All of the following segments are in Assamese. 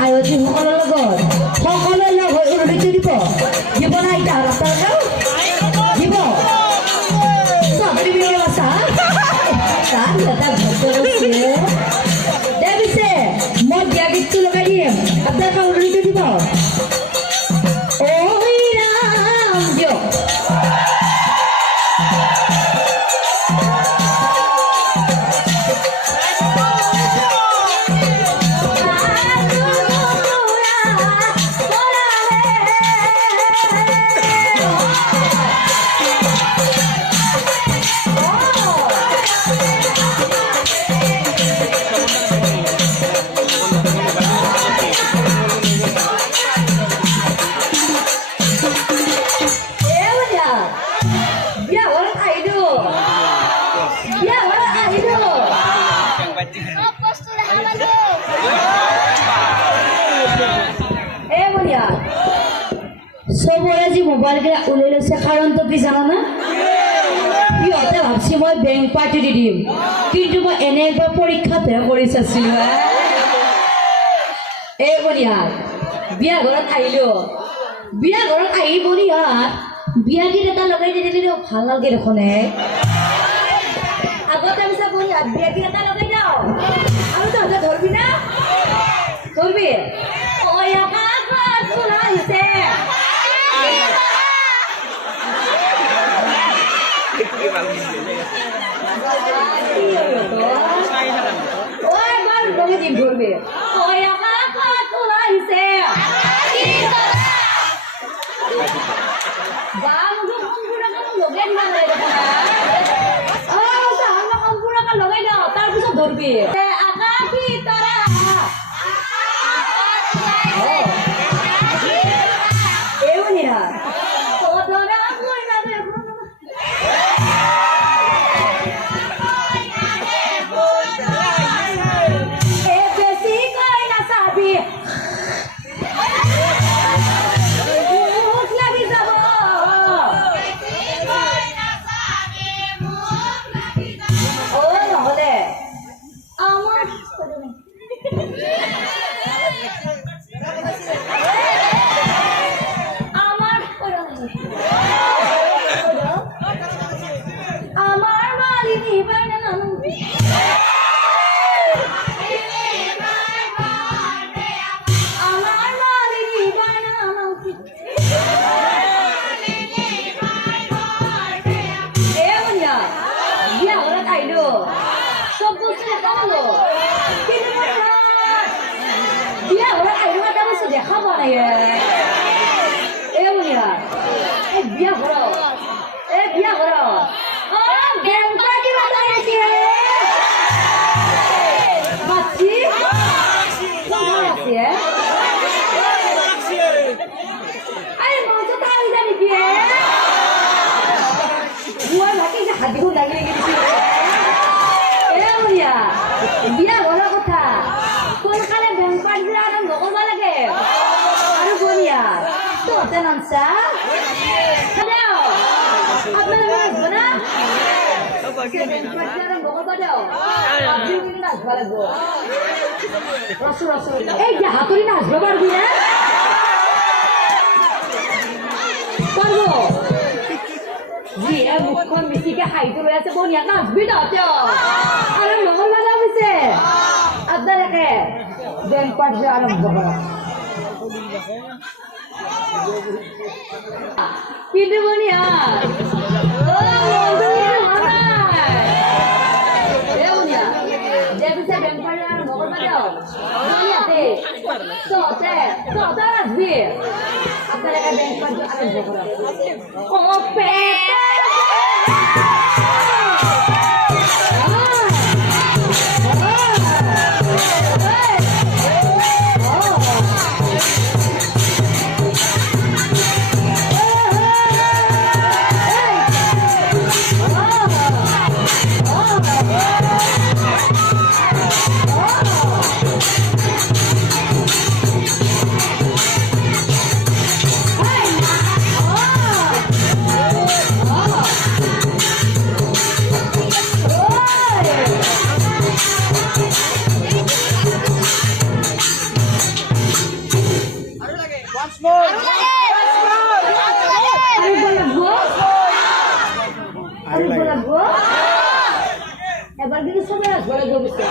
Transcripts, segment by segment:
আয়োজন সকলৰ লগত সকলোৱে লগ হৈ উৰুলিটো দিব দিব না এতিয়া আপোনালোকেও দিব চবৰি মিলি আছা তাৰ এটা ভক্ত আছে দে পিছে মই বিয়া গীতটো লগাই দিম আপোনালোকে উৰুলিটো দিব ঐ ৰাম দিয়ক চবৰে যি মোবাইল কেইটা ওলাই লৈছে কাৰণটো কি জানানা সিহঁতে ভাবছি মই বেংক পাৰ্টি দি দিম কিন্তু মই এনে একবাৰ পৰীক্ষাতহে কৰি চাইছিলো এই বঢ়িয়াত বিয়া ঘৰত আহিলো বিয়া ঘৰত আহি বঢ়িয়াত বিয়া গীত এটা লগাই দি দিলে ভাল নালাগে দেখোন আগতে আমি চাব বঢ়িয়াত বিয়া গীত এটা লগাই যাওঁ আৰু তহঁতে ধৰবি না ধৰবি আহিছে ঘুৰবে লগাই দাও তাৰপিছত ধৰবি দেখা পোৱা নাই এই বঢ়িয়া এই বিয়া ঘৰ এই বিয়া ঘৰ হাতিখন লাগি বিয়া ঘৰৰ কথা সোনকালে বেংক পাৰ্টি আৰম্ভ কৰিব লাগে আৰু বঢ়িয়া তহঁতে নামছা আপোনালোকে নাচব না বেংক পাৰ্টি আৰম্ভ কৰিব দিয়ক নাচব লাগিব ৰচো ৰচো এই যে হাতুৰি নাচব পাৰবি না পাৰব যিয়ে মুখখন বেছিকে হাঁহিটো ৰৈ আছে বঢ়িয়া নাচবি তহঁতে আৰু লগৰ বাজা পিছে আপোনালোকে বেংক পাৰ্টি আৰম্ভ কৰক কিন্তু বঢ়িয়া যে পিছে বেংক পাৰ্টি আৰম্ভ কৰিব দিয়ক তহঁতে নাচবি আপোনালোকে বেংক পাৰ্টি আৰম্ভ কৰক আরেকবার লাগবো আরেকবার লাগবো এবার কিন্তু সবাই ঘরে জমেছে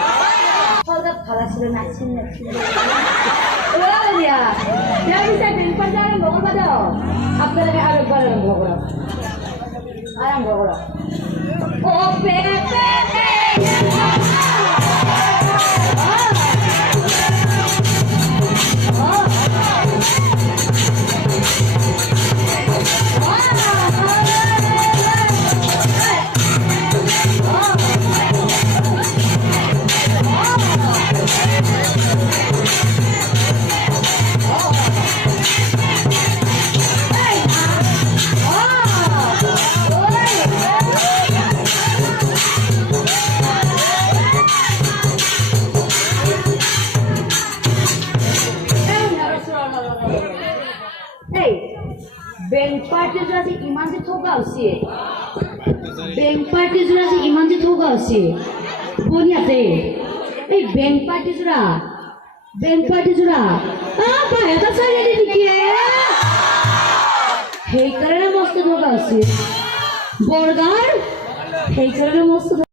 সরকার খালা ছিল নাচছিল আপনারা আরেকবার আরম্ভ করো ও পেপে Bank party jurassic iman di thoga usi. Bank party jurassic iman di thoga usi. Punya te. Bank party jura. Apa ya? Tak saya jadi dikira. Hei, karena mesti thoga usi. Borgar. Hei, karena mesti.